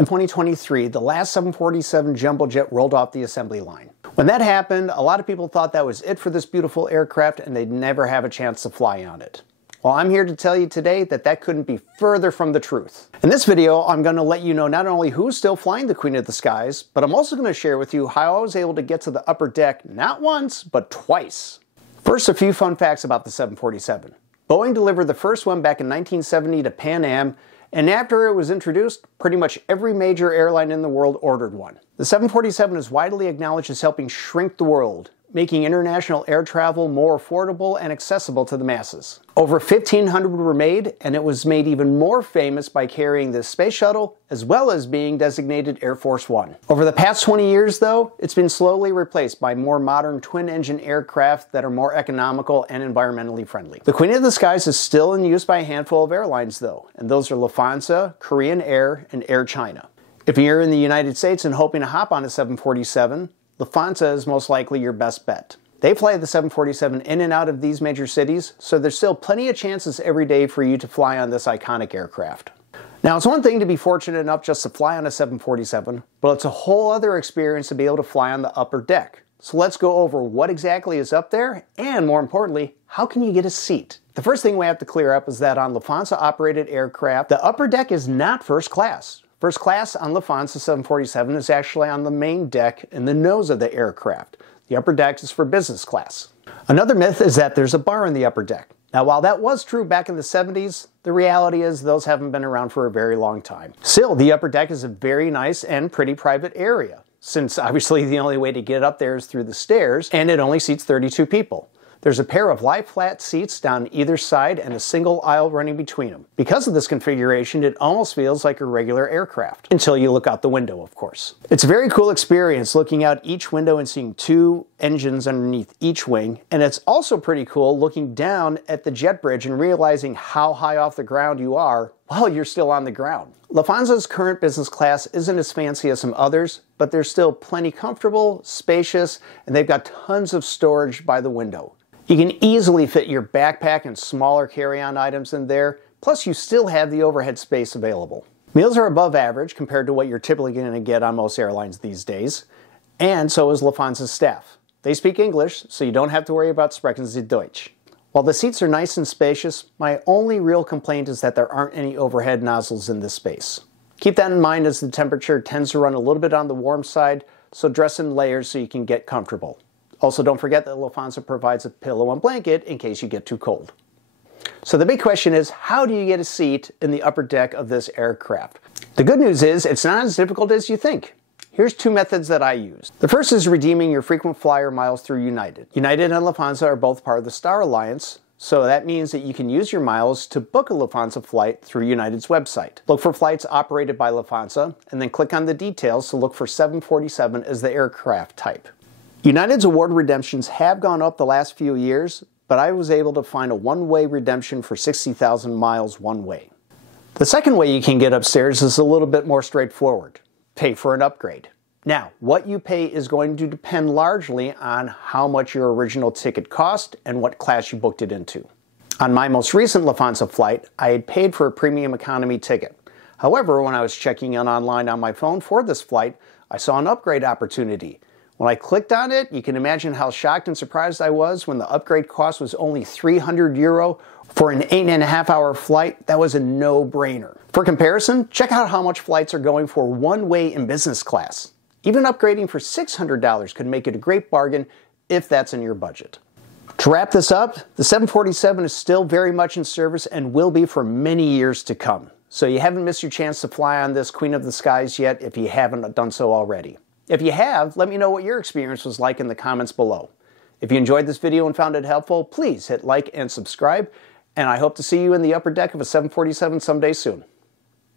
In 2023, the last 747 jumbo jet rolled off the assembly line. When that happened, a lot of people thought that was it for this beautiful aircraft and they'd never have a chance to fly on it. Well, I'm here to tell you today that that couldn't be further from the truth. In this video, I'm going to let you know not only who's still flying the Queen of the Skies, but I'm also going to share with you how I was able to get to the upper deck not once, but twice. First, a few fun facts about the 747. Boeing delivered the first one back in 1970 to Pan Am, and after it was introduced, pretty much every major airline in the world ordered one. The 747 is widely acknowledged as helping shrink the world, making international air travel more affordable and accessible to the masses. Over 1,500 were made, and it was made even more famous by carrying the space shuttle, as well as being designated Air Force One. Over the past 20 years, though, it's been slowly replaced by more modern twin-engine aircraft that are more economical and environmentally friendly. The Queen of the Skies is still in use by a handful of airlines, though, and those are Lufthansa, Korean Air, and Air China. If you're in the United States and hoping to hop on a 747, Lufthansa is most likely your best bet. They fly the 747 in and out of these major cities, so there's still plenty of chances every day for you to fly on this iconic aircraft. Now, it's one thing to be fortunate enough just to fly on a 747, but it's a whole other experience to be able to fly on the upper deck. So let's go over what exactly is up there, and more importantly, how can you get a seat? The first thing we have to clear up is that on Lufthansa-operated aircraft, the upper deck is not first class. First class on Lufthansa 747 is actually on the main deck in the nose of the aircraft. The upper deck is for business class. Another myth is that there's a bar in the upper deck. Now, while that was true back in the 70s, the reality is those haven't been around for a very long time. Still, the upper deck is a very nice and pretty private area, since obviously the only way to get up there is through the stairs, and it only seats 32 people. There's a pair of lie-flat seats down either side and a single aisle running between them. Because of this configuration, it almost feels like a regular aircraft. Until you look out the window, of course. It's a very cool experience looking out each window and seeing two engines underneath each wing. And it's also pretty cool looking down at the jet bridge and realizing how high off the ground you are while you're still on the ground. Lufthansa's current business class isn't as fancy as some others, but they're still plenty comfortable, spacious, and they've got tons of storage by the window. You can easily fit your backpack and smaller carry-on items in there, plus you still have the overhead space available. Meals are above average compared to what you're typically going to get on most airlines these days, and so is Lufthansa's staff. They speak English, so you don't have to worry about sprechen Sie Deutsch. While the seats are nice and spacious, my only real complaint is that there aren't any overhead nozzles in this space. Keep that in mind as the temperature tends to run a little bit on the warm side, so dress in layers so you can get comfortable. Also, don't forget that Lufthansa provides a pillow and blanket in case you get too cold. So the big question is, how do you get a seat in the upper deck of this aircraft? The good news is, it's not as difficult as you think. Here's two methods that I use. The first is redeeming your frequent flyer miles through United. United and Lufthansa are both part of the Star Alliance, so that means that you can use your miles to book a Lufthansa flight through United's website. Look for flights operated by Lufthansa, and then click on the details to look for 747 as the aircraft type. United's award redemptions have gone up the last few years, but I was able to find a one-way redemption for 60,000 miles one way. The second way you can get upstairs is a little bit more straightforward. Pay for an upgrade. Now, what you pay is going to depend largely on how much your original ticket cost and what class you booked it into. On my most recent Lufthansa flight, I had paid for a premium economy ticket. However, when I was checking in online on my phone for this flight, I saw an upgrade opportunity. When I clicked on it, you can imagine how shocked and surprised I was when the upgrade cost was only €300 for an 8.5-hour flight. That was a no-brainer. For comparison, check out how much flights are going for one way in business class. Even upgrading for $600 could make it a great bargain if that's in your budget. To wrap this up, the 747 is still very much in service and will be for many years to come. So you haven't missed your chance to fly on this Queen of the Skies yet if you haven't done so already. If you have, let me know what your experience was like in the comments below. If you enjoyed this video and found it helpful, please hit like and subscribe, and I hope to see you in the upper deck of a 747 someday soon.